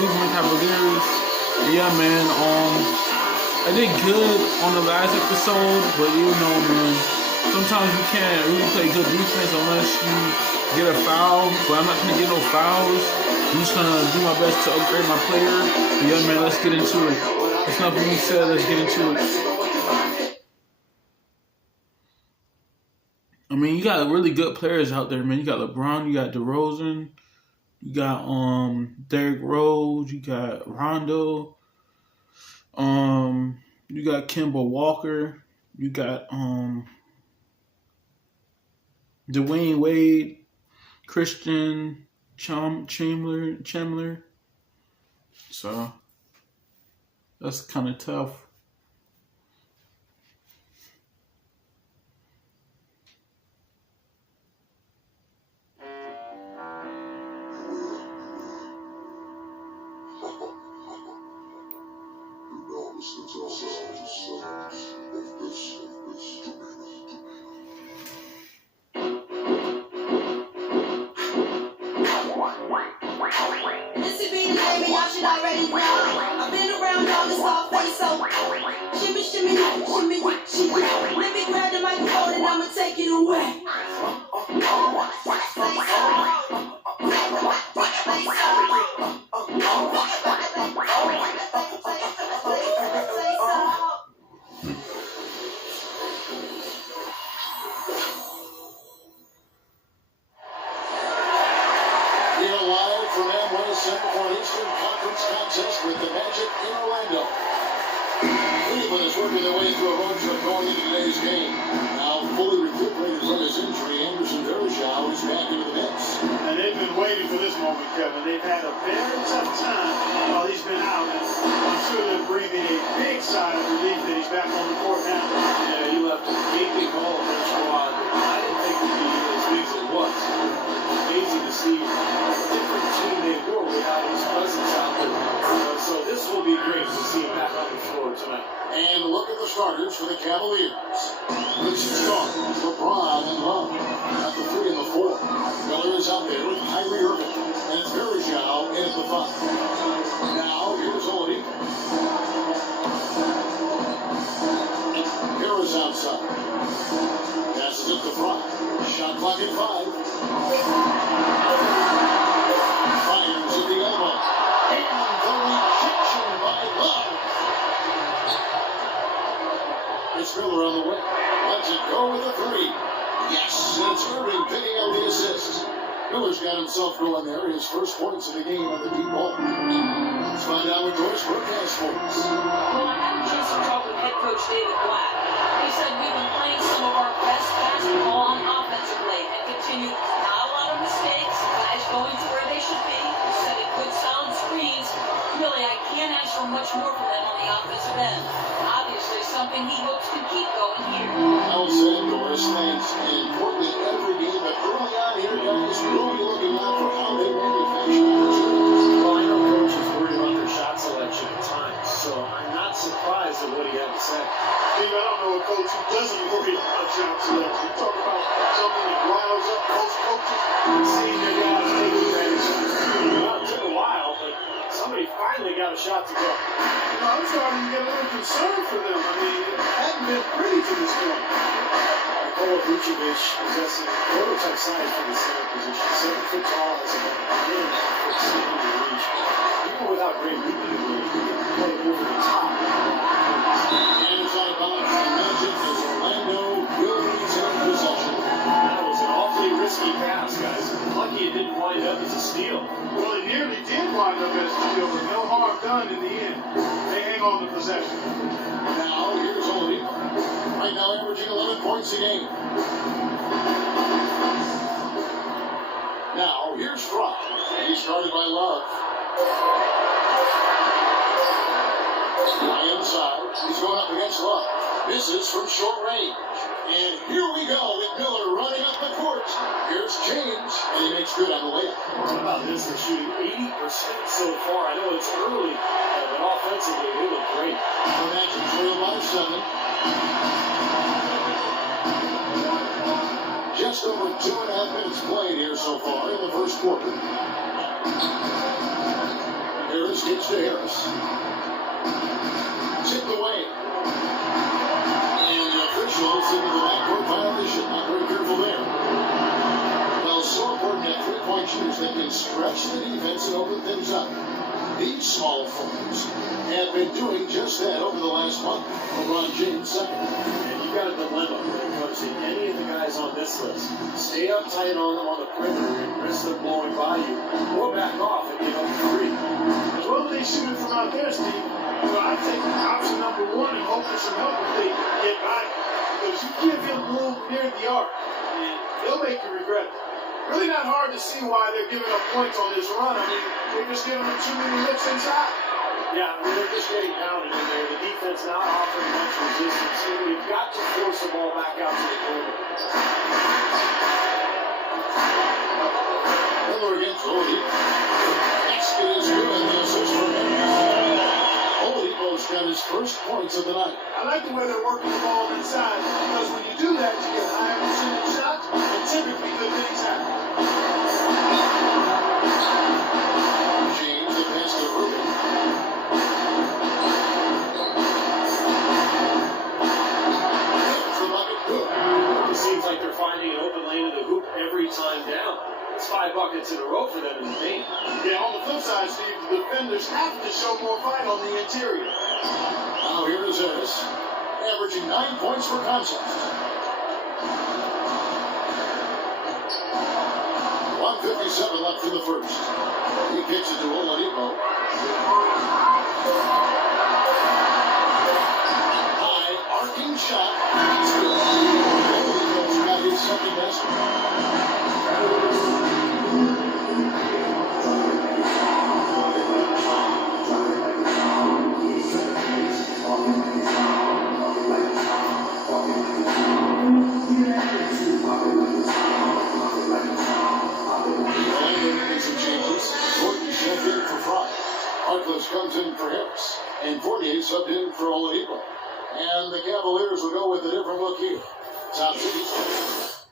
Cleveland Cavaliers. Yeah, man. I did good on the last episode, but man, sometimes you can't really play good defense unless you get a foul. But I'm not gonna get no fouls. I'm just gonna do my best to upgrade my player. But yeah, man. Let's get into it. It's not being said. Let's get into it. I mean, you got really good players out there, man. You got LeBron, you got DeRozan, you got Derrick Rose, you got Rondo, you got Kemba Walker, you got Dwayne Wade, Christian Chandler. So that's kind of tough. Cleveland is working their way through a road trip going into today's game. Now fully recuperated from his injury, Anderson Varejao is back into the mix. And they've been waiting for this moment, Kevin. They've had a very tough time while he's been out. And I'm sure they're breathing a big sigh of relief that he's back on the court now. Yeah, he left a gaping hole in their squad. I didn't think it would be as big as it was. Amazing to see a different team they were without his presence out there. So this will be great to see him back on the floor tonight. And look at the starters for the Cavaliers. Let's start LeBron and Love at the 3 and the 4. Miller is out there with Kyrie Irving. And it's Varejao in at the 5. Now, here's Oladipo. Harris outside. Passes it to Fry. Shot clock at 5. Fires at the elbow. And the rejection by Love. It's Miller on the way. Let's it go with a 3. Yes, and it's Irving picking up the assist. Miller's got himself going there. His first points of the game on the deep ball. Let's find out what Joyce Brooke has for us. Well, I had a chance to talk with head coach David Black. He said we've been playing some of our best basketball on offensively and continue not a lot of mistakes, guys going to where they should be, setting good solid screens. Really, I can't ask for much more from them on the offensive end. Obviously, something he hopes can keep going here. Well said, Doris. Thanks. And importantly, every game, but early on here, guys will be looking out for how they manufacture opportunities. Well, I know coach is worried about their shot selection at times, so I'm not surprised at what he had to say. Steve, I don't know a coach who doesn't worry about shot selection. You talk about something that riles up most coaches. Seeing their guys take advantage of it. Well, it took a while, but somebody finally got a shot to go. I'm starting to get a little concerned for them. I mean, it hadn't been pretty to this point. Nikola Vucevic possessing prototype size for the center position. 7 foot tall, has about 9.5 foot standing reach. Even without great movement ability, he can play over the top. And it's out of bounds. The Magic as Orlando will retain possession. That was an awfully risky pass, guys. Lucky it didn't wind up as a steal. Well, it nearly did wind up as a steal, but no harm done in the end. They hang on to possession. Now, here's Oladipo. Right now, averaging 11 points a game. Now, here's Fry. He's guarded by Love. High inside. He's going up against Love. Misses from short range. And here we go with Miller running up the court. Here's James, and he makes good on the layup. What about this? They're shooting 80% so far. I know it's early, but offensively, they look great. The Magic trail by 7. Just over 2.5 minutes played here so far in the first quarter. Harris gets to Harris. Tipped away. And the officials into the backcourt violation. Not very careful there. Well, so important at three-point shooters that can stretch the defense and open things up. These small forwards have been doing just that over the last month. LeBron James second. And you got a dilemma when it comes to any of the guys on this list. Stay uptight on them on the perimeter and risk them blowing by you, or back off and give up the three. As well as they shoot it from out there, Steve. So I take option number one and hope for some help if they get by. Because you give him room near the arc, and he'll make you regret it. Really not hard to see why they're giving up points on this run. I mean, they're just giving them too many looks inside. Yeah, I mean, they're just getting pounded in there. The defense not offering much resistance. So we've got to force the ball back out to the perimeter. Miller against Oladipo. Basket is good and the assist for him. Oladipo's got his first points of the night. I like the way they're working the ball inside because when you do that, you get higher percentage shots and typically good things happen. James, the pass to Rubin. It seems like they're finding an open lane in the hoop every time down. It's 5 buckets in a row for them in the paint. Yeah, on the flip side, Steve, the defenders have to show more fight on the interior. Now here is Harris, averaging 9 points per contest. 1:57 left in the first. He kicks it to Oladipo. High arcing shot. It's good. Oladipo's got his second basket. Comes in for Harris, and Fournier subbed in for Oladipo. And the Cavaliers will go with a different look here. Top seats.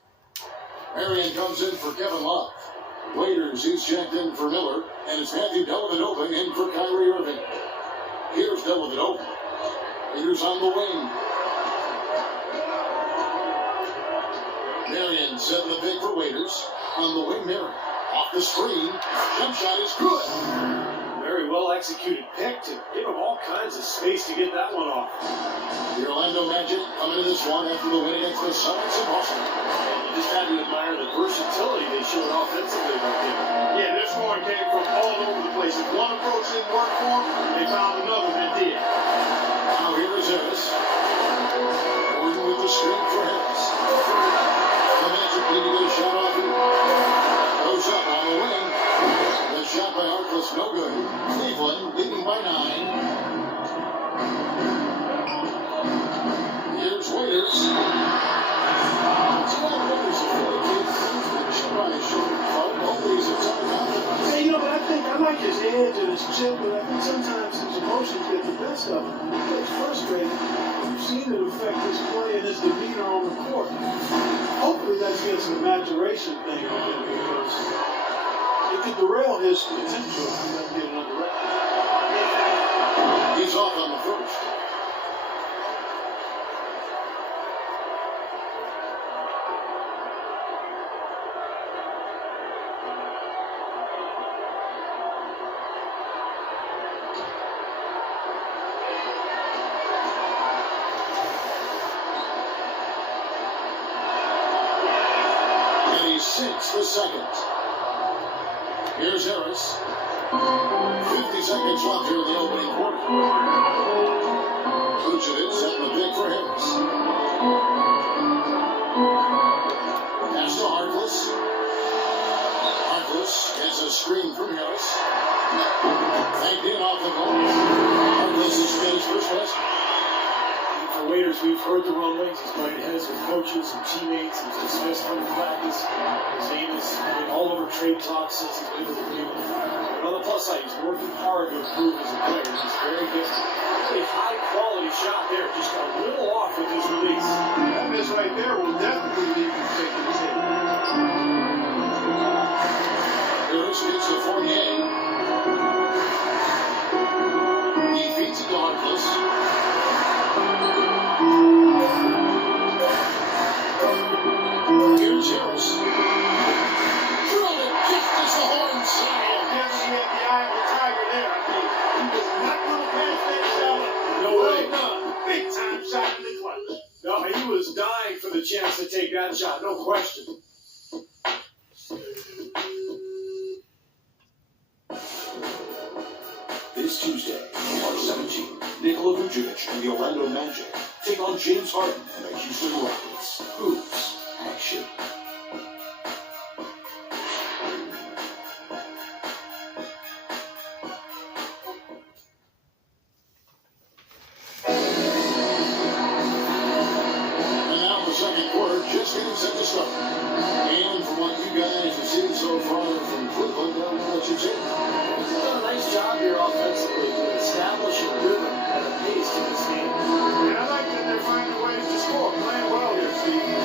Marion comes in for Kevin Love. Waiters, he's checked in for Miller, and it's Matthew Dellavedova in for Kyrie Irving. Here's Dellavedova. Waiters on the wing. Marion setting the pick for Waiters. On the wing, Miller. Off the screen. Jump shot is good. Very well executed pick to give him all kinds of space to get that one off. The Orlando Magic coming to this one after the win against the Suns in Boston. And you just had to admire the versatility they showed offensively right there. Yeah, this one came from all over the place. If one approach didn't work for them, they found another that did. Now here is Harris. Gordon with the screen for Harris. The Magic need to get a shot off here. Goes up on the wing. The shot by Harkless, no good. Cleveland leading by 9. Here's Waiters. See how Waiters is really good. Chip on his shoulder. Hopefully he's a tough guy. Hey, but I like his edge and his chip, but I think sometimes his emotions get the best of him. He gets frustrated. You've seen it affect his play and his demeanor on the court. Hopefully that's just a maturation thing on him because it could derail his potential if he doesn't get it under wraps. He's off on the first. And he sinks the second. Here's Harris. 50 seconds left here in the opening quarter. Vucevic setting the pick for Harris. Pass to Harkless. Harkless gets a screen from Harris. Banked in off the goal. Harkless has got his first basket. For Waiters, we've heard the rumblings. He's butted heads with coaches and teammates. He's dismissed from practice. His name has been all over trade talks since he's been with the Cleveland. But on the plus side, he's working hard to improve as a player. He's very gifted. A high-quality shot there. Just got a little off with his release. That miss right there will definitely leave him taking his head. Harris gets to Fournier. chance to take that shot, no question. This Tuesday, March 17th, Nikola Vucevic and the Orlando Magic take on James Harden and the Houston Rockets. Hoops action. And now the second quarter just getting set to start. And from what you guys have seen so far from Cleveland, what you think? They've done a nice job here offensively to establish a rhythm and a pace to this game. And I like that they're finding ways to score. Playing well here, Steve.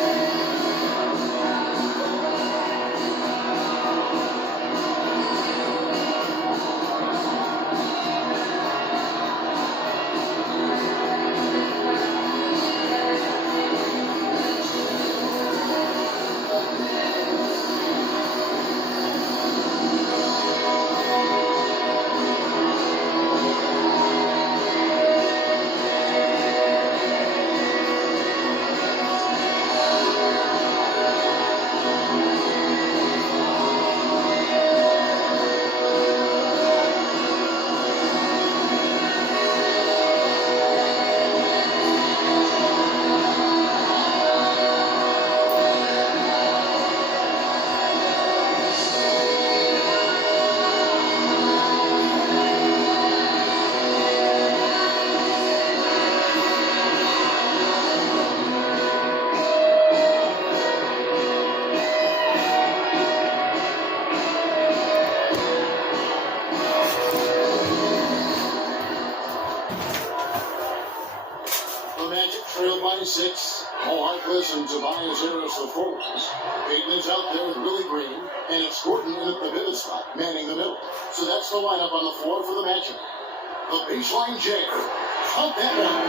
The Magic trailed by 6. Paul Harkless and Tobias Harris the forwards. Peyton is out there with Willie Green, and it's Gordon in at the pivot spot, manning the middle. So that's the lineup on the floor for the Magic. The baseline jam. Count that one.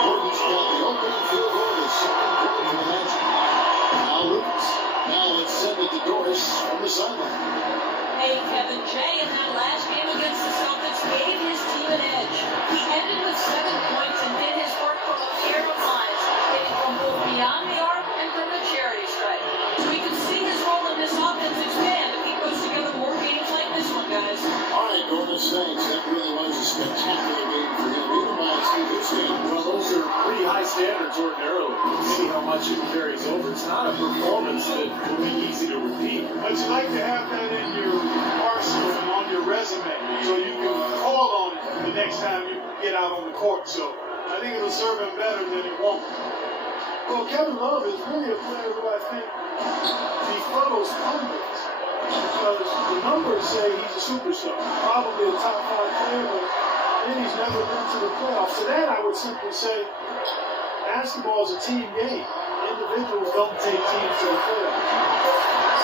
Gordon's got the opening field goal of the second quarter for the Magic. Now Lucas. Now let's send it to Doris from the sideline. Hey, Kevin Jay in that last game against the Celtics gave his team an edge. He ended with 7 points and did his work from a pair of lines, hitting from both beyond the arc and from the charity stripe. We can see his role in this offense expand if he puts together more games like this one, guys. All right, Doris, thanks. That really was a spectacular game for him. Even by Steve standards. Well, those are pretty high standards ordinarily. See how much it carries over. It's not a performance that will be easy to repeat. But you like to have that in your arsenal and on your resume so you can call on it the next time you get out on the court. So I think it'll serve him better than it won't. Well, Kevin Love is really a player who I think befuddles pundits because the numbers say he's a superstar, probably a top 5 player, but then he's never been to the playoffs. To that, I would simply say basketball is a team game. Individuals don't take teams to the playoffs.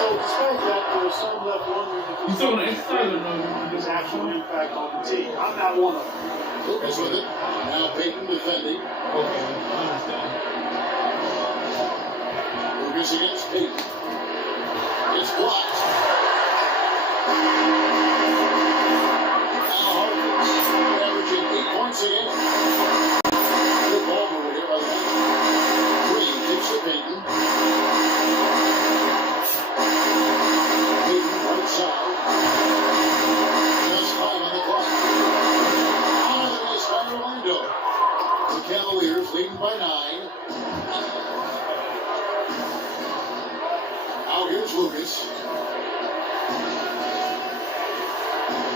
So despite that, there's some left wondering if You still want to exercise or no? his actual impact on the team. I'm not one of them. Lucas with it. Now Peyton defending. Okay, I understand. Lucas against Peyton. It's blocked. Now Harkins averaging 8 points a game. Good ball over here by the Magic. Green kicks to Peyton. Peyton right side. Just 5 on the clock. Another miss by Orlando. The Cavaliers leading by 9. Now here's Lucas.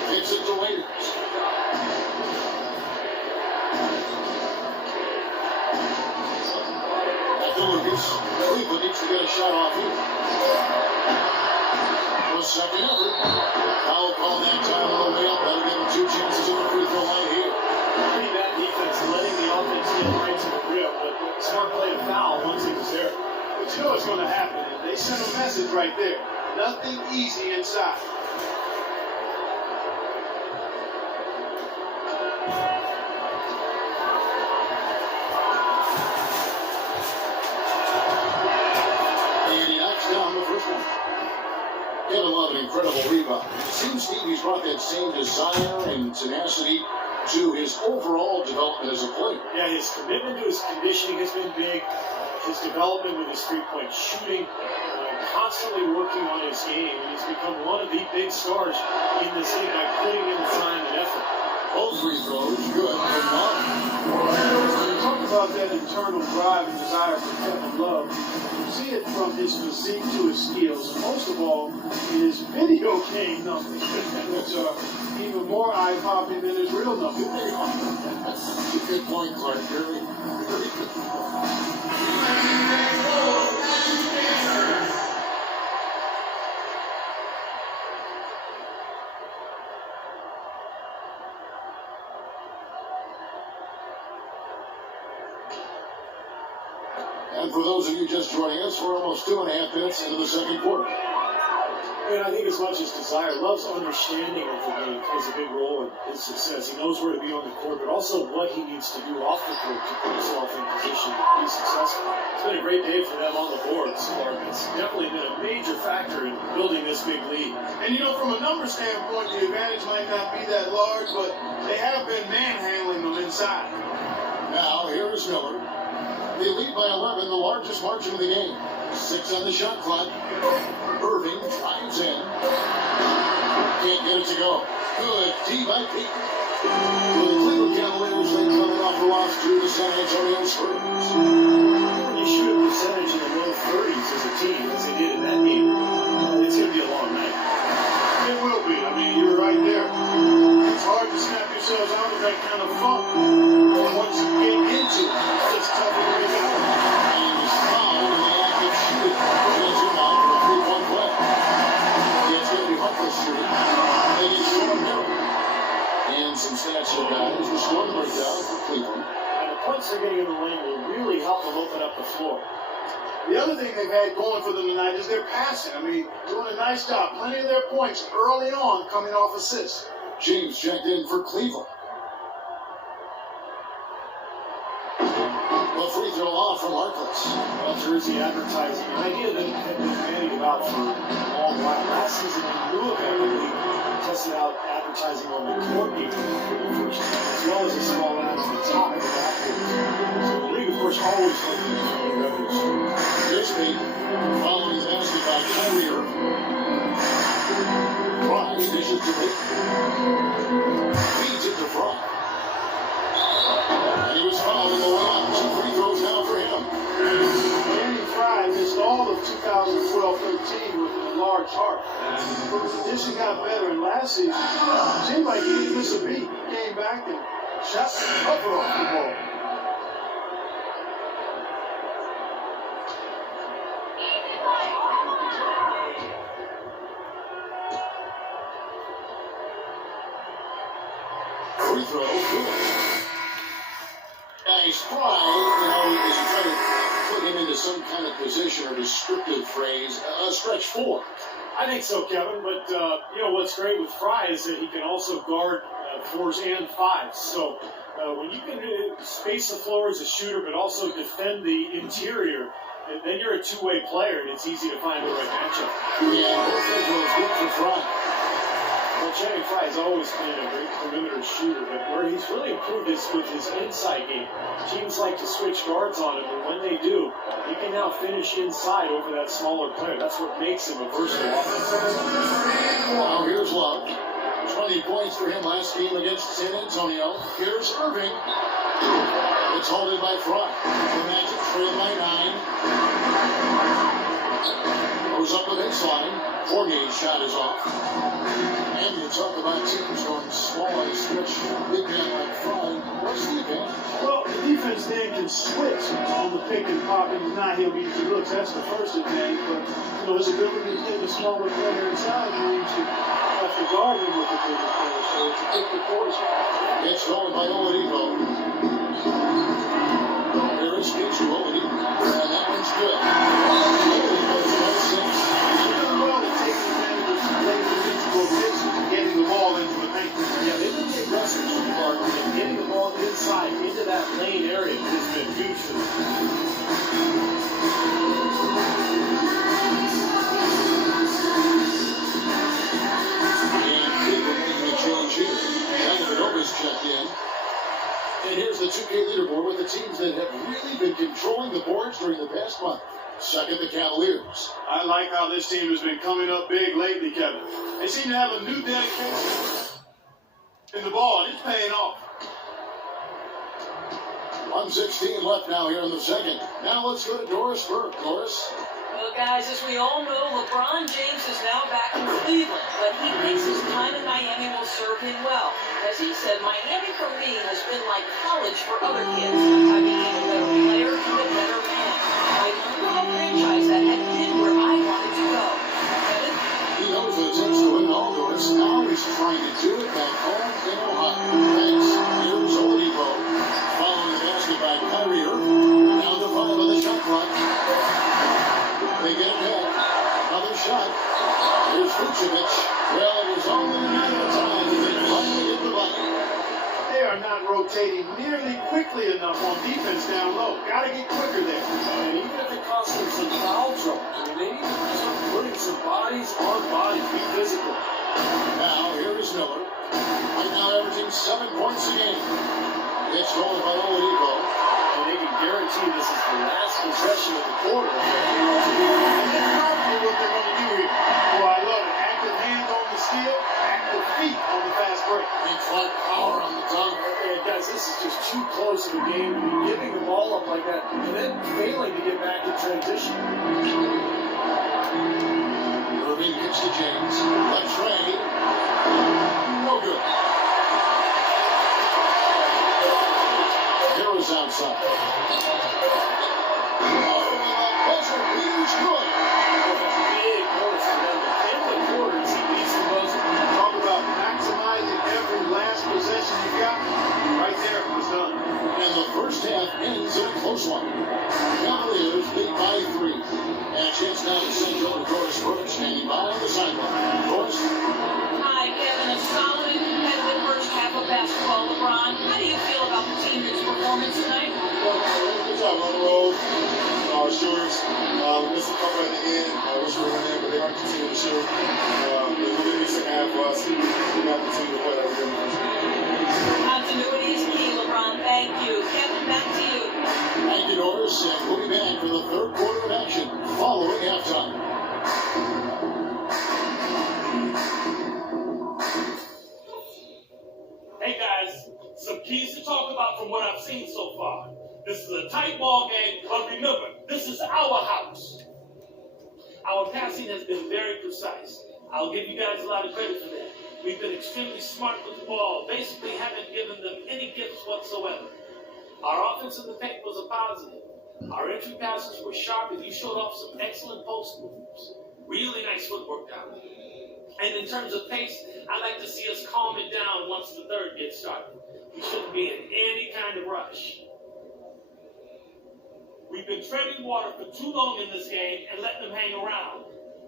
Gets it to Waiters. Back to Lucas. Cleveland needs to get a shot off here. For a second effort. Foul call that time on the way up. That'll give him 2 chances at the free throw line here. Pretty bad defense, letting the offense get right to the rim, but smart play to foul once he was there. But you know what's going to happen. They sent a message right there. Nothing easy inside. And he knocks down the first one. Kevin Love, an incredible rebound. rebound. It seems Stevie's brought that same desire and tenacity to his overall development as a player. Yeah, his commitment to his conditioning has been big. His development with his three-point shooting, constantly working on his game, and he's become one of the big stars in this league by putting in the time and effort. Both free throws good from Love. When you talk about that internal drive and desire for Kevin Love, you see it from his physique to his skills, and most of all, in his video game numbers, which are even more eye-popping than his real numbers. Good point, Clark. Very good. And for those of you just joining us, we're almost 2.5 minutes into the second quarter. And I think as much as desire, Love's understanding of the game plays a big role in his success. He knows where to be on the court, but also what he needs to do off the court to put himself in position to be successful. It's been a great day for them on the boards, Clark. It's definitely been a major factor in building this big lead. And you know, from a number standpoint, the advantage might not be that large, but they have been manhandling them inside. Now, here is Miller. They lead by 11, the largest margin of the game. 6 on the shot clock. Irving drives in. Can't get it to go. Good D by Pete. For the Cleveland Cavaliers, they coming off the loss to the San Antonio Spurs. When you shoot a percentage in the low 30s as a team, as they did in that game, it's going to be a long night. It will be. I mean, you're right there. It's hard to snap yourselves out of that kind of funk. But once you get into it, it's tougher to get out. And he was fouled in the act of shooting. Here's your mouth for a 3-point play. It's going to be Harkless shooting. They get Sean Miller. And some stats here, guys. The scoring breakdown for Cleveland. And the points they're getting in the lane will really help them open up the floor. The other thing they've had going for them tonight is their passing. I mean, doing a nice job. Plenty of their points early on coming off assists. James checked in for Cleveland. A free throw off from Harkless. Well, Jersey advertising, an idea that had been bandied about for a long while. Last season, we knew of it when we tested out advertising on the court game for the first time, as well as a small ad on the top of the backboard. So the league, of course, always looking for revenue streams. Here's Pete following the basket by Kyrie Irving. Fry dishes to Pete. Feeds it to Fry. And he was fouled in the way out. 2 free throws now for him. Danny Fry missed all of 2012-13 with a large heart. But the condition got better, and last season, it seemed like he didn't miss a beat. He came back and shot the cover off the ball. Free throw, good. Nice try, as you try to put him into some kind of position or descriptive phrase, a stretch 4. I think so, Kevin. But what's great with Fry is that he can also guard 4s and 5s. So when you can space the floor as a shooter, but also defend the interior, then you're a two-way player, and it's easy to find the right matchup. Yeah, both free throws good for Fry. Well, Channing Fry has always been a great perimeter shooter, but where he's really improved is with his inside game. Teams like to switch guards on him, and when they do, he can now finish inside over that smaller player. That's what makes him a versatile offensive. Now here's Love. 20 points for him last game against San Antonio. Here's Irving. It's holded by Fry. The Magic trail by 9. Goes up the baseline. Fournier's shot is off. And you talk about teams going small on a stretch. Big man like Fry. What's the advantage? Well, the defense then can switch on the pick and pop, and not he'll be easy looks. That's the first advantage. But his ability to hit the smaller player inside means you have to guard him with the bigger player. So it's a pick the course. It's stolen by Oladipo. Here is pitch to Oladipo. And that one's good. Oladipo's got 6. Well, to take advantage of some late rotation and getting the ball into the paint. Yeah, they've been aggressive so far, and getting the ball inside into that lane area has been huge for them. 2K leaderboard with the teams that have really been controlling the boards during the past month. Second, the Cavaliers. I like how this team has been coming up big lately, Kevin. They seem to have a new dedication in the ball, and it's paying off. 1:16 left now here in the second. Now let's go to Doris Burke. Doris? Well, guys, as we all know, LeBron James is now back in Cleveland, but he thinks his time in Miami will serve him well. As he said, Miami for me has been like college for other kids. I became a better player and a better man. I learned from a franchise that had been where I wanted to go. Kevin? He knows what it takes to win all, Doris. Now he's trying to do it back home in Ohio. Thanks. Here's Oladipo. Following the basket by Kyrie Irving. Down to 5 on the shot clock. They get it back. Another shot. Here's Vucevic. Well, it was only a matter of time that they finally get the bucket. They are not rotating nearly quickly enough on defense down low. Got to get quicker there. And even if it costs them some foul trouble, I mean, they need to start putting some bodies on bodies, be physical. Now, here is Miller. Right now, averaging 7 points a game. It's stolen by Oladipo. And they can guarantee this is the last possession of the quarter. And that's probably what they're going to do here. Boy, I love it. Active hands on the steal, active feet on the fast break. Big flat power on the dunk. And guys, this is just too close of a game to be giving the ball up like that and then failing to get back in transition. Irving gets to James. A trade. No good. Harris outside. Oh, buzzer beater's good. Big bonus for them. In the quarters, he beats the buzzer. Talk about maximizing every last possession you got. Right there, it was done. And the first half ends in a close one. Cavaliers lead by 3. And a chance now to send over Doris Burke standing by on the sideline. Doris? Hi, Kevin. A solid and competitive first half of basketball, LeBron. How do you feel about the team's performance tonight? Good job on the road. Our shooters missed a couple at the end. I wish we were in, but they're going to continue to shoot. It's a really decent half for us. We got to continue to play like we're doing. Continuity is key, LeBron. Thank you. Kevin, back to you. Thank you, Doris. And we'll be back for the third quarter of action following halftime. Hey guys, some keys to talk about from what I've seen so far. This is a tight ball game, but remember, this is our house. Our passing has been very precise. I'll give you guys a lot of credit for that. We've been extremely smart with the ball, basically haven't given them any gifts whatsoever. Our offense in the paint was a positive. Our entry passes were sharp, and you showed off some excellent post moves. Really nice footwork down there. And in terms of pace, I'd like to see us calm it down once the third gets started. We shouldn't be in any kind of rush. We've been treading water for too long in this game and letting them hang around.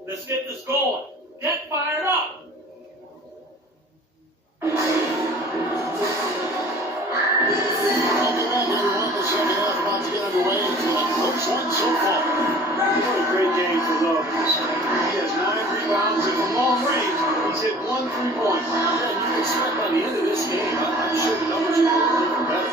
Let's get this going. Get fired up! Welcome back, everyone. The second half about to get underway. It's a close one so far. What a great game for Love. He has 9 rebounds, and from long range, he's hit 1 3-point. Yeah, and you can expect by the end of this game, I'm sure the numbers will look even better.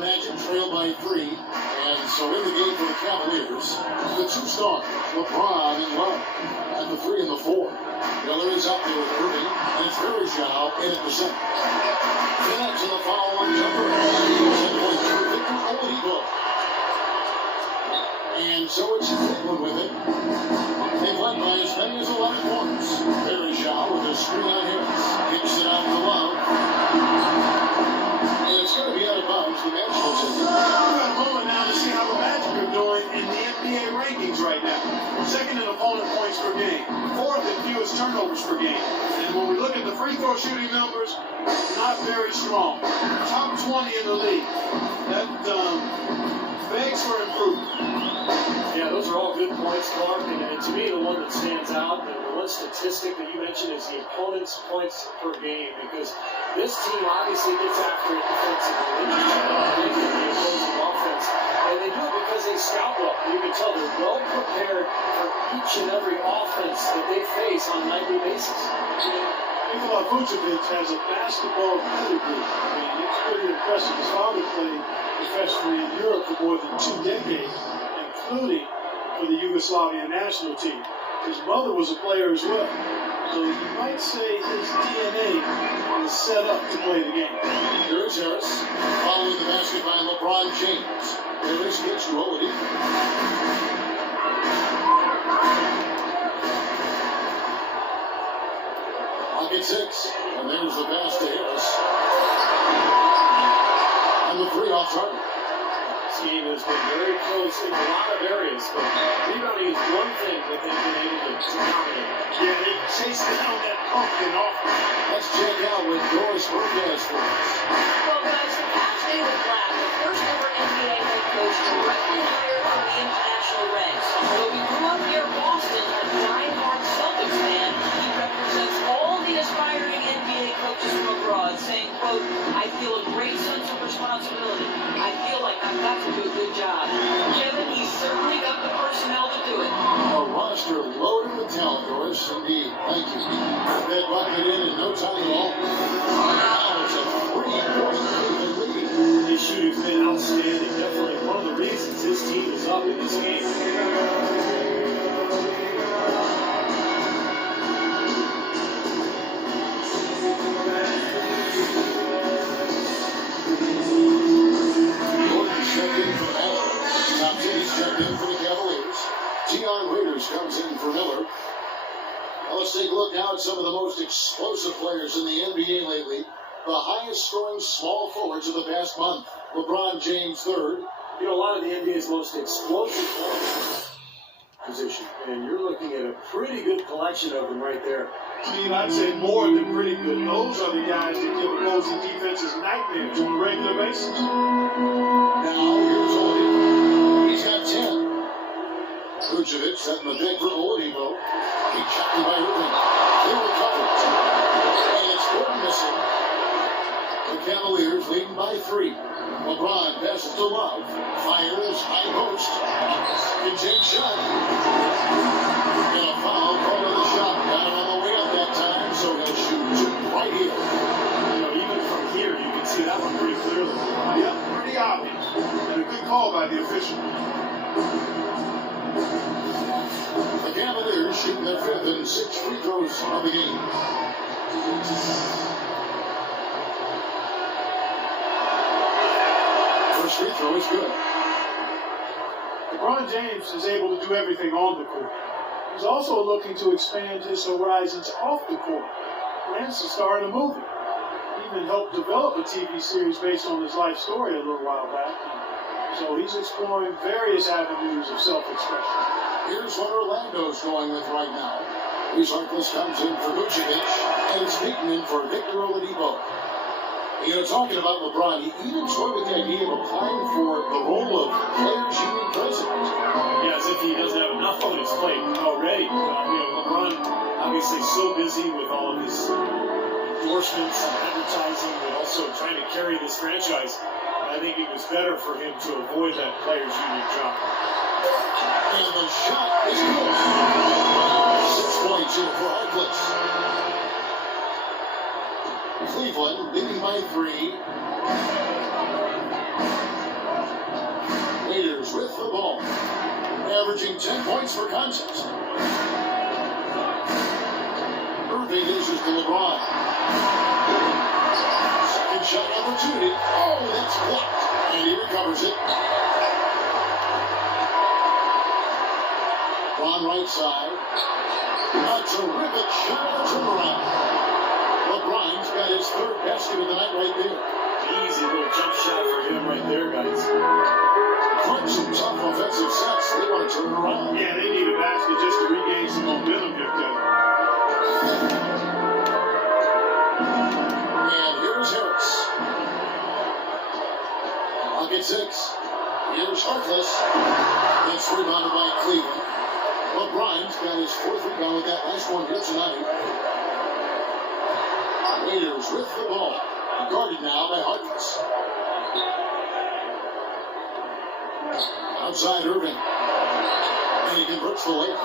Magic trail by 3. And so in the game for the Cavaliers, the two stars, LeBron and Love, at the 3 and the 4. Miller is out there with Irving, and it's Verjao in at the center. Then to the foul-on jumper. Victor Oladipo. And so it's Cleveland with it. They've led by as many as 11 points. Verjao with a screen on Harris. Kicks it out to Love. And it's going to be out of bounds. The National Center. We've got a moment now to see how the Magic are doing in the NBA rankings right now. Second in opponent points per game. Fourth in fewest turnovers per game. And when we look at the free throw shooting numbers, not very strong. Top 20 in the league. That begs for improvement. Yeah, those are all good points, Clark. And to me, the one that stands out, and the one statistic that you mentioned is the opponent's points per game, because this team obviously gets after it defensively. They the opposing offense, and they do it because they scout well. You can tell they're well prepared for each and every offense that they face on a nightly basis. Nikola Vucevic has a basketball pedigree. I mean, it's pretty impressive. His father played professionally in Europe for more than 2 decades, including for the Yugoslavian national team. His mother was a player as well. So you might say his DNA is set up to play the game. Here's Harris. Following the basket by LeBron James. Harris gets to Oladipo. Pocket 6. And there's the pass to Harris. And the 3 off target. This game has been very close in a lot of areas, but rebounding is one thing that they've been able to dominate. Yeah, they chased down that pumpkin offense. Let's check out with Doris Burkess for us. Well, guys, the Caps David Black, the first ever NBA head coach directly hired from the international ranks. Though he grew up near Boston, a diehard Celtics fan, he represents all the aspiring NBA coaches from abroad, saying, quote, I feel a great sense of responsibility. I feel like I've got to do a good job. Kevin, he's certainly got the personnel to do it. A roster loaded with talent, Doris. Indeed. Thank you. That bucket in no time at all. Now it's a 3-point lead. His shooting's been outstanding. Definitely one of the reasons his team is up in this game. Checked in for the Cavaliers. Tion Raiders comes in for Miller. Now let's take a look now at some of the most explosive players in the NBA lately. The highest scoring small forwards of the past month. LeBron James third. You know, a lot of the NBA's most explosive players position, and you're looking at a pretty good collection of them right there. Steve, I'd say more than pretty good. Those are the guys that give opposing defenses nightmares on a regular basis. Now here's Oladipo. He's got 10. Vucevic setting the deck for Oladipo. He checked it by Irving. They recovered. And it's Gordon missing. The Cavaliers leading by 3. LeBron passes to Love. Fires high post. Contained shot. And a foul called on the shot. Got it on the way up that time, so he'll shoot 2 right here. You know, even from here, you can see that one pretty clearly. Yep, pretty obvious. And a good call by the official. The Cavaliers shooting their 5th and 6th free throws of the game. First free throw is good. LeBron James is able to do everything on the court. He's also looking to expand his horizons off the court. Plans to star in a movie. Even helped develop a TV series based on his life story a little while back. So he's exploring various avenues of self-expression. Here's what Orlando's going with right now. Reese Harkless comes in for Vucevic, and it's Peyton in for Victor Oladipo. You know, talking about LeBron, he even toyed with the idea of applying for the role of Players Union president. Yeah, as if he doesn't have enough on his plate already. You know, LeBron obviously so busy with all of his endorsements and advertising, but also trying to carry this franchise. I think it was better for him to avoid that Players Union job. And the shot is good. 6 points here for Harkless. Cleveland leading by 3. Raiders with the ball, averaging 10 points per contest. Irving dishes to LeBron. Second shot opportunity. Oh, that's blocked. And he recovers it. LeBron right side. A terrific shot on the turnaround. LeBron's got his 3rd basket of the night right there. Easy little jump shot for him right there, guys. Crunch some tough offensive sets. They want to turn it around. Yeah, they need a basket just to regain some momentum here, Kevin. And here's Harris. Pocket 6. Here's Harkless. It's rebounded by Cleveland. LeBron's got his 4th rebound with that last one here tonight. Raiders with the ball. Guarded now by Harkless. Outside Irving. And he converts the layup.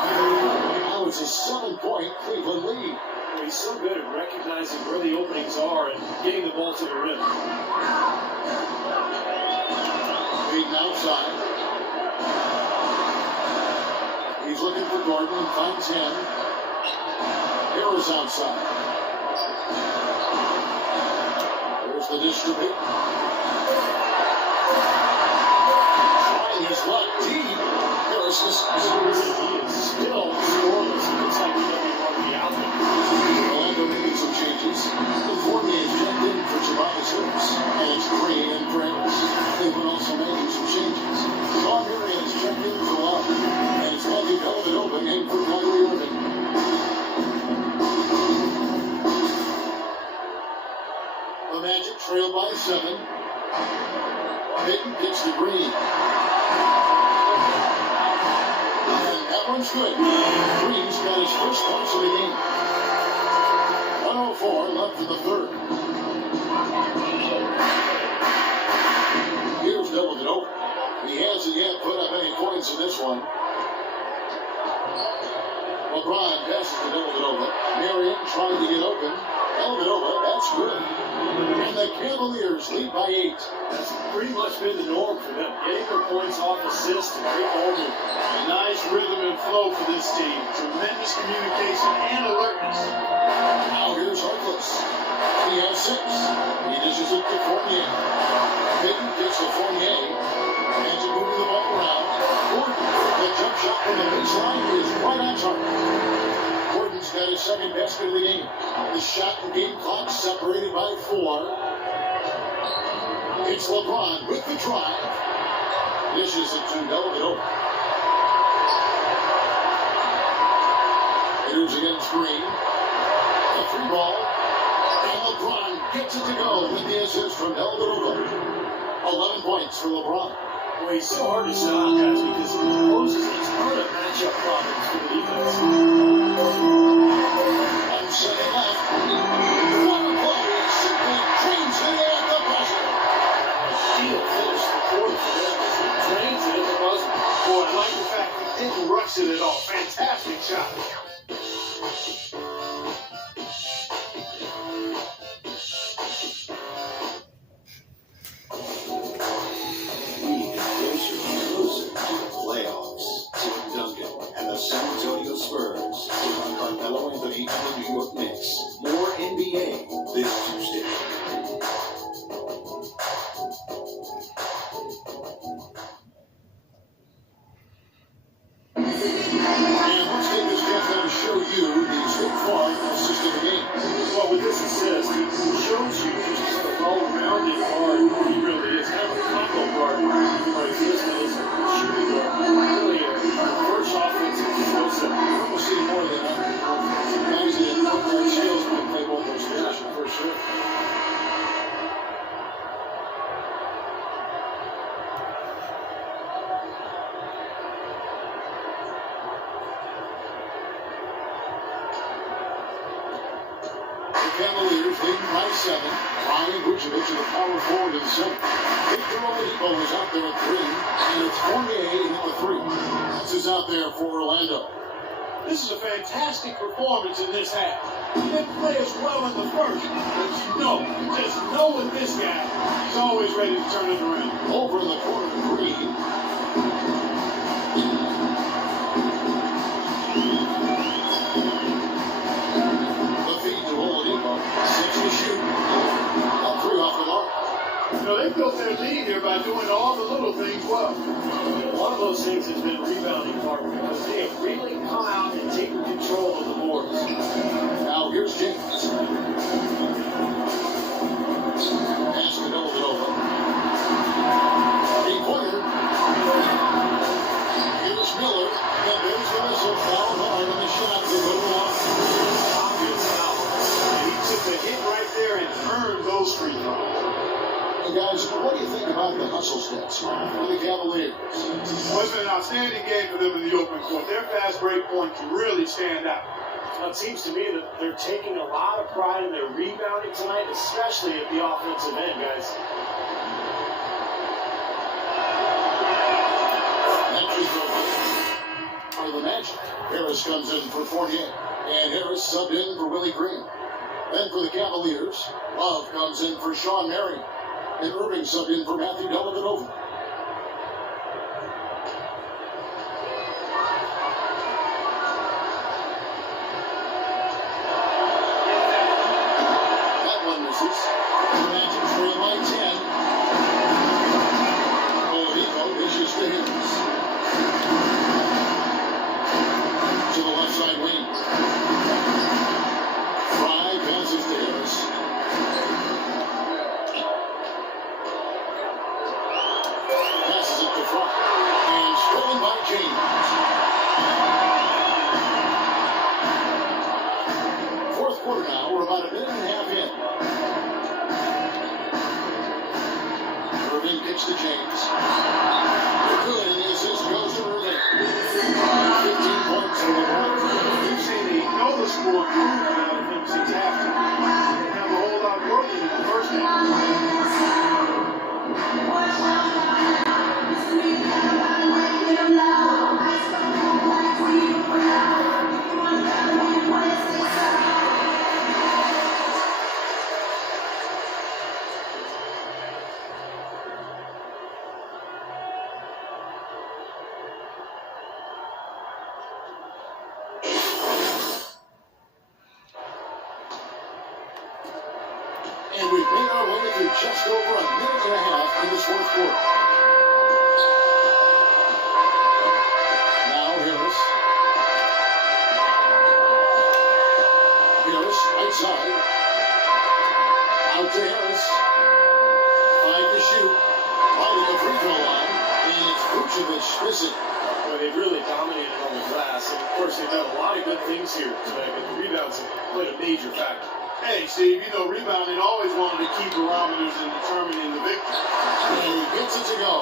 Now it's a 7-point Cleveland lead. He's so good at recognizing where the openings are and getting the ball to the rim. Leading outside. He's looking for Gordon and finds him. Harris outside. There's the distribute. Trying his luck deep. Harris is Still scoreless. It looks like he doesn't want to be out there. Orlando making some changes. The Fournier is checked in for Tobias Harris. And it's Green and for Harris. Cleveland also making some changes. Sean Marion is checked in for Love. And it's Matthew Dellavedova in for Kyrie Irving. The Magic trail by 7. Payton gets to Green. And that one's good. Green's got his 1st points of the game. 104 left in the 3rd. Here's Dellavedova. He hasn't yet put up any points in this one. LeBron passes to Dellavedova. Marion trying to get open. Dellavedova, that's good. And the Cavaliers lead by 8. That's pretty much been the norm for them. Getting their points off assists and great ball movement. Nice rhythm and flow for this team. Tremendous communication and alertness. Now here's Harkless. He has 6. He dishes it to Fournier. Payton gets to Fournier. Magic moving the ball around. Gordon, the jump shot from the baseline is right on target. Gordon's got his 2nd basket of the game. The shot and game clock separated by 4. It's LeBron with the drive. Dishes it to Dellavedova. Here's against Green. A 3 ball. And LeBron gets it to go with the assist from Dellavedova. 11 points for LeBron. Well, he's so hard to stop, guys, because he poses a ton of matchup problems for the defense. 1 second left. One play simply drains it at the buzzer. Steal finished the quarter for them as he drains it at the buzzer. Boy, I like the fact he didn't rush it at all. Fantastic shot. Well, with this assist, he shows you just how well-rounded guard he really is. Kind of a combo guard. Like this is shooting guard. Really a first offensive skill set. We'll see more of that. Guys that have skills when they play both those positions for sure. Cavaliers leading by 7. Ryan Vucevic to the power forward in the center. Victor Oladipo is out there at 3. And it's Fournier in the 3. This is out there for Orlando. This is a fantastic performance in this half. They didn't play as well in the first, but you know know with this guy, he's always ready to turn it around. Over in the corner to Green. The feed to Oladipo. 6 to shoot. All 3 off the mark. You know, they built their lead here by doing all the little things well. One of those things has been rebounding part because they have really come out and taken control of the boards. Now here's James. Pass to Villanova. 3-pointer. Here's Miller. And there's the whistle. Foul hard on the shot to go on. Obvious foul. And he took the hit right there and earned those free throws. Hey guys, what do you think about the hustle steps for the Cavaliers? Well, it's been an outstanding game for them in the open court. Their fast break points really stand out. Well, it seems to me that they're taking a lot of pride in their rebounding tonight, especially at the offensive end, guys. For the Magic, Harris comes in for Fournier, and Harris subbed in for Willie Green. Then for the Cavaliers, Love comes in for Sean Marion, and Irving subbed in for Matthew Dellavedova. That one misses. The Magic trail by 10. Oladipo dishes to Harris. To the left side wing. Fry passes to Harris. Passes it to Fry. And stolen by James. Fourth quarter now. We're about a minute and a half in. Irving kicks to James. Good, and the assist goes to Irving. 15 points for the Bulls. You've seen the noticeable improvement out of him since halftime. They didn't have a whole lot working in the first half. And we've made our way through just over a minute and a half in this fourth quarter. Now Harris. Harris, right side. Out to Harris. 5 to shoot. Right at the free throw line. And it's Vucevic missing. Well, they've really dominated on the glass. And, of course, they've done a lot of good things here tonight, but the rebounds have played a major factor. Hey, Steve, you know, rebounding always wanted to keep barometers in determining the victory. And he gets it to go.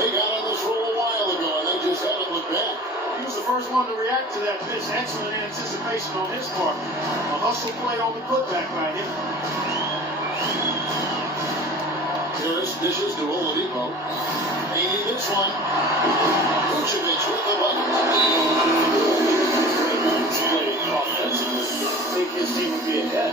They got on this roll a while ago, and they just haven't looked back. He was the first one to react to that miss. Excellent anticipation on his part. A hustle play on the putback by him. Harris dishes to Oladipo. They need this one. Vucevic with the bucket. Play offensively. I think his team would be ahead.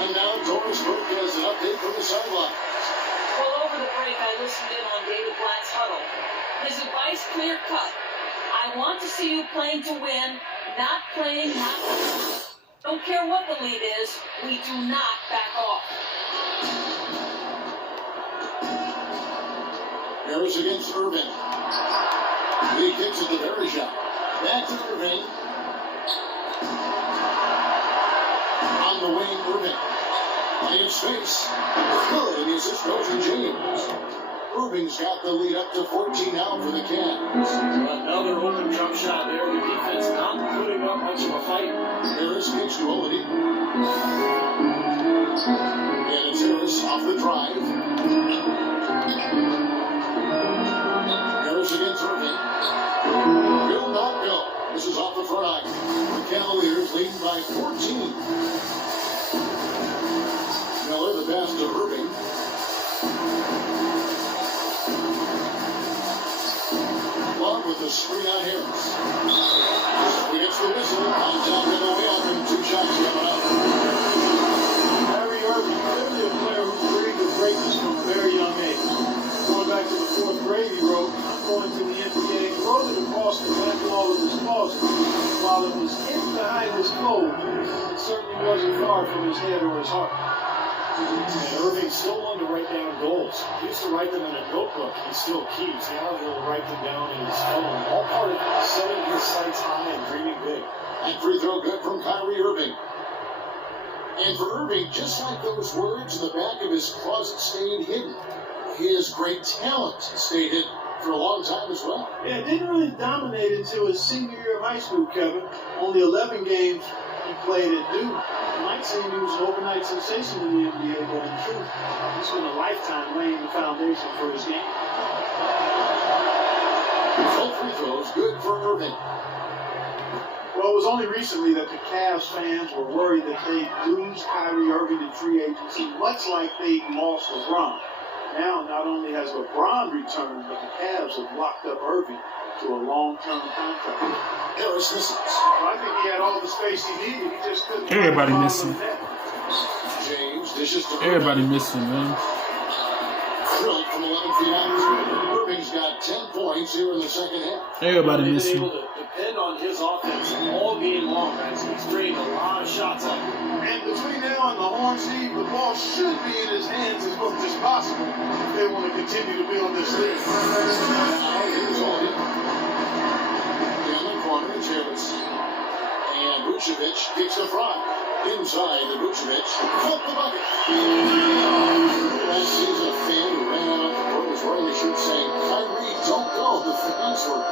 And now Doris Burke has an update from the sideline. Well, over the break, I listened in on David Blatt's huddle. His advice clear-cut. I want to see you playing to win, not playing not to win. Don't care what the lead is, we do not back off. Harris against Irving. He kicks at the very shot. Back to Irving. On the wing, Irving. Plenty of space. Good, and the assist goes to James. Irving's got the lead up to 14 now for the Cavs. Another open jump shot there. The defense not putting up much of a fight. Harris kicks to Oladipo. And it's Harris off the drive. Harris against Irving. Will not go. This is off the front eye. The Cavaliers leading by 14. Miller, the pass to Irving. screen on Harris. He gets the whistle. On top of the wheel, and 2 shots coming up. Kyrie Irving, clearly a player who's bringing the greatness from a very young age. Going back to the 4th grade, he wrote, "I'm going to the NBA." He wrote it across the back wall of his closet. While it was hidden behind his clothes, it certainly wasn't far from his head or his heart. And Irving still wanted to write down goals. He used to write them in a notebook he still keeps. Now he'll write them down in his phone. All part of setting his sights high and dreaming big. And free throw good from Kyrie Irving. And for Irving, just like those words in the back of his closet stayed hidden, his great talent stayed hidden for a long time as well. Yeah, didn't really dominate until his senior year of high school, Kevin. Only 11 games he played at Duke. It might seem he was an overnight sensation in the NBA, but in truth, he spent a lifetime laying the foundation for his game. Both free throws good for Irving. Well, it was only recently that the Cavs fans were worried that they'd lose Kyrie Irving in free agency, much like they lost LeBron. Now, not only has LeBron returned, but the Cavs have locked up Irving to a long-term contract. Harris misses. I think he had all the space he needed. He just couldn't. Everybody find the missing. bottom of the net. James dishes to Everybody missing, man. Drilled from 11 feet out. Irving's got 10 points here in the second half. Everybody They've been missing. able to depend on his offense all game long, guys. He's drained a lot of shots out there. And between now and the horn sheet, the ball should be in his hands as much as possible if they want to continue to build this league. Now here's Alden. In the corner, it's Harris. And Vucevic kicks the front. Inside to Vucevic. Flip the bucket. Last season, a fan who ran out the court was wearing a shirt saying, "Kyrie, don't go." The fans were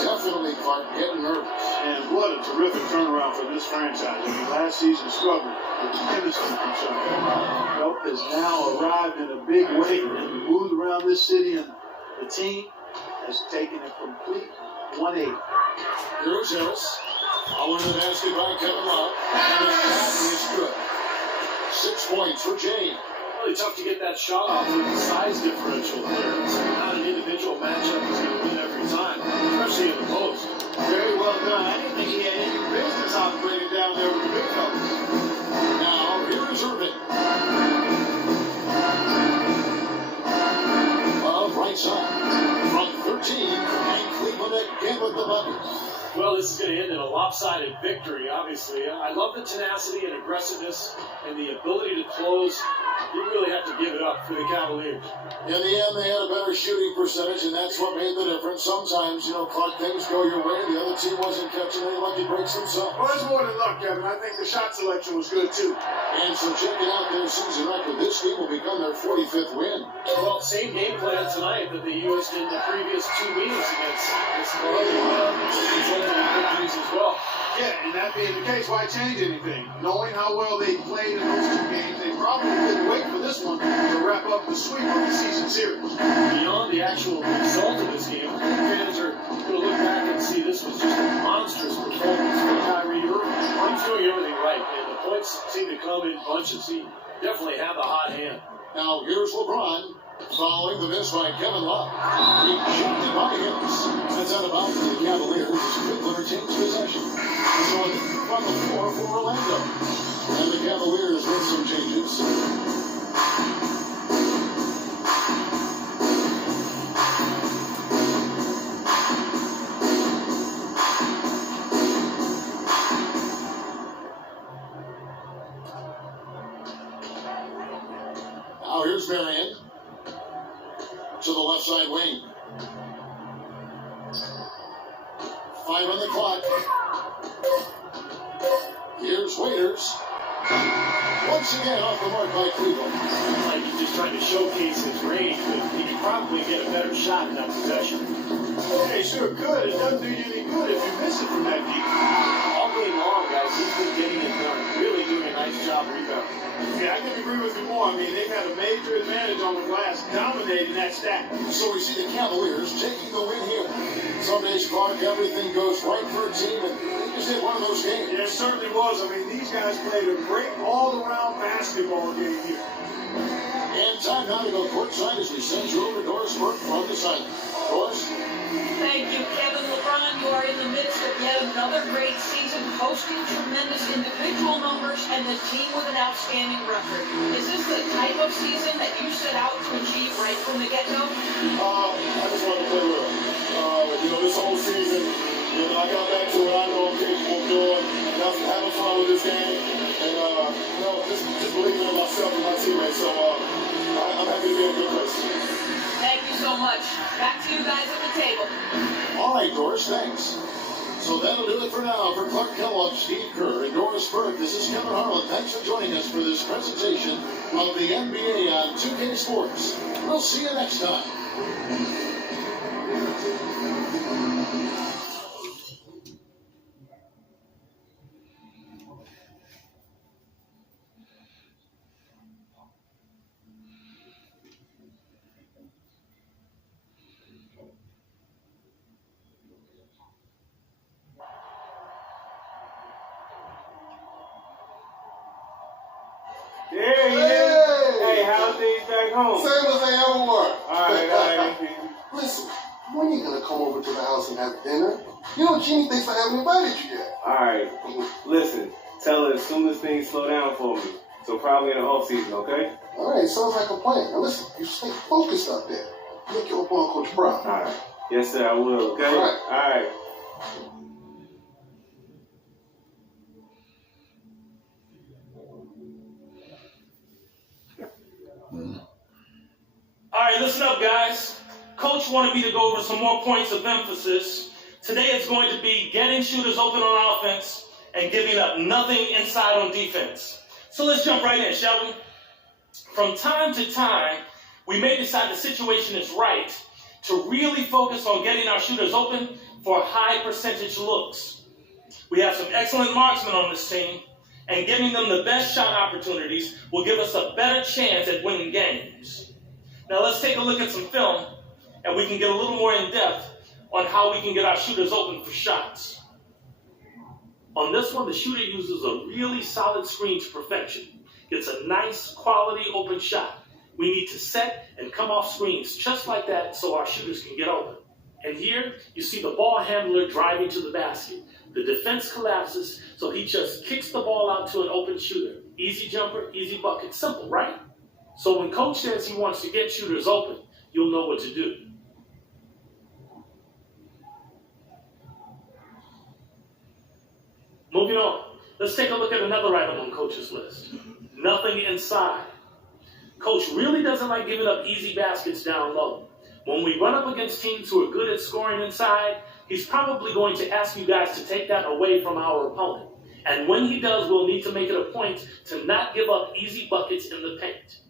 definitely, Clark, getting nervous. And what a terrific turnaround for this franchise. I mean, last season struggled with chemistry concern. Help has now arrived in a big way and moved around this city, and the team has taken a complete 180. Here's Harris. All in the basket by Kevin Love. And the shot is good. 6 points for James. Really tough to get that shot off with the size differential there. It's not an individual matchup he's going to win every time, especially in the post. Very well done. I didn't think he had any business operating down there with the big fellas. Now, here is Irving. Right side. From 13, and Cleveland again with the bucket. Well, this is going to end in a lopsided victory, obviously. I love the tenacity and aggressiveness and the ability to close. You really have to give it up for the Cavaliers. In the end, they had a better shooting percentage, and that's what made the difference. Sometimes, Clark, things go your way. The other team wasn't catching any lucky breaks themselves. Well, it's more than luck, Kevin. I think the shot selection was good, too. And so checking out their season record, this game will become their 45th win. Well, same game plan tonight that they used in the previous 2 meetings against this club, and resulted in victories as well. Yeah, and that being the case, why change anything? Knowing how well they played in those 2 games, they probably couldn't wait for this one to wrap up the sweep of the season series. Beyond the actual result of this game, fans are going to look back and see this was just a monstrous performance from Kyrie Irving. He's doing everything right, and the points seem to come in bunches. He definitely had the hot hand. Now here's LeBron following the miss by Kevin Love. Rejected by Harris. That's out of bounds for the Cavaliers as Cleveland retains possession. So on the floor for Orlando. And the Cavaliers with some changes. Now here's Marion to the left side wing. 5 on the clock. Here's Waiters. Once again off the mark by Cleveland. Like he's just trying to showcase his range, but he could probably get a better shot in that possession. Okay, sure, good. It doesn't do you any good if you miss it from that deep. All game long, guys, he's been getting it done. Really doing a nice job rebounding. Yeah, I can agree with you more. I mean, they've had a major advantage on the glass, dominating that stack. So we see the Cavaliers taking the win here. Some days, Clark, everything goes right for a team, and they just hit one of those games. Yeah, it certainly was. I mean, these guys played a great all-around basketball game here. And Time now to go courtside as we send you over to Doris Burke from the side. Doris? Thank you, Kevin. LeBron, you are in the midst of yet another great season, posting tremendous individual numbers and the team with an outstanding record. Is this the type of season that you set out to achieve right from the get-go? I just wanted to play well. This whole season, I got back to what I know I'm capable of doing, and I was having fun with this game, and just believing in myself and my teammates. So I'm happy to be in a good place. Thank you so much. Back to you guys at the table. All right, Doris, thanks. So that'll do it for now. For Clark Kellogg, Steve Kerr, and Doris Burke, this is Kevin Harlan. Thanks for joining us for this presentation of the NBA on 2K Sports. We'll see you next time. Hey, how's things back home? Same as they ever were. All right. Listen, when are you going to come over to the house and have dinner? Jeannie thinks I haven't invited you yet. All right, listen, tell her as soon as things slow down for me. So probably in the off season, okay? All right, sounds like a plan. Now listen, you stay focused out there. Make your open Coach proud. All right. Yes, sir, I will, okay? All right. All right. All right, listen up, guys. Coach wanted me to go over some more points of emphasis. Today it's going to be getting shooters open on offense and giving up nothing inside on defense. So let's jump right in, shall we? From time to time, we may decide the situation is right to really focus on getting our shooters open for high percentage looks. We have some excellent marksmen on this team, and giving them the best shot opportunities will give us a better chance at winning games. Now let's take a look at some film, and we can get a little more in depth on how we can get our shooters open for shots. On this one, the shooter uses a really solid screen to perfection. Gets a nice quality open shot. We need to set and come off screens just like that so our shooters can get open. And here, you see the ball handler driving to the basket. The defense collapses, so he just kicks the ball out to an open shooter. Easy jumper, easy bucket. Simple, right? So when coach says he wants to get shooters open, you'll know what to do. Moving on, let's take a look at another item on coach's list. Nothing inside. Coach really doesn't like giving up easy baskets down low. When we run up against teams who are good at scoring inside, he's probably going to ask you guys to take that away from our opponent. And when he does, we'll need to make it a point to not give up easy buckets in the paint.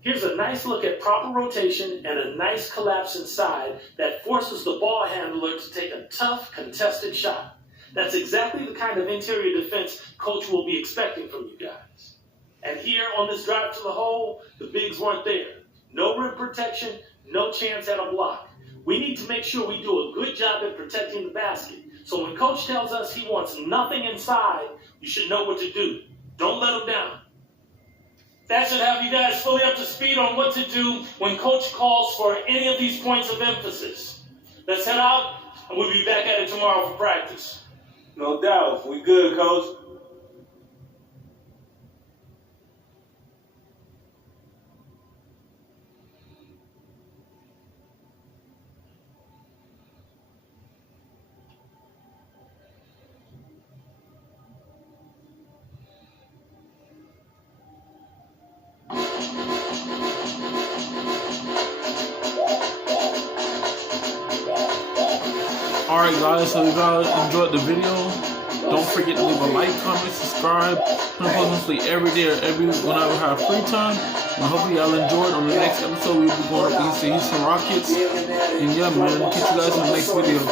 Here's a nice look at proper rotation and a nice collapse inside that forces the ball handler to take a tough, contested shot. That's exactly the kind of interior defense coach will be expecting from you guys. And here on this drive to the hole, the bigs weren't there. No rim protection, no chance at a block. We need to make sure we do a good job at protecting the basket. So when coach tells us he wants nothing inside, you should know what to do. Don't let him down. That should have you guys fully up to speed on what to do when coach calls for any of these points of emphasis. Let's head out, and we'll be back at it tomorrow for practice. No doubt. We good, coach. Alright guys, so if you guys enjoyed the video, don't forget to leave a like, comment, subscribe. I'm posting every day or whenever I have free time. And hopefully y'all enjoyed. On the next episode, we'll be going up against the Houston Rockets. And yeah, man, catch you guys in the next video.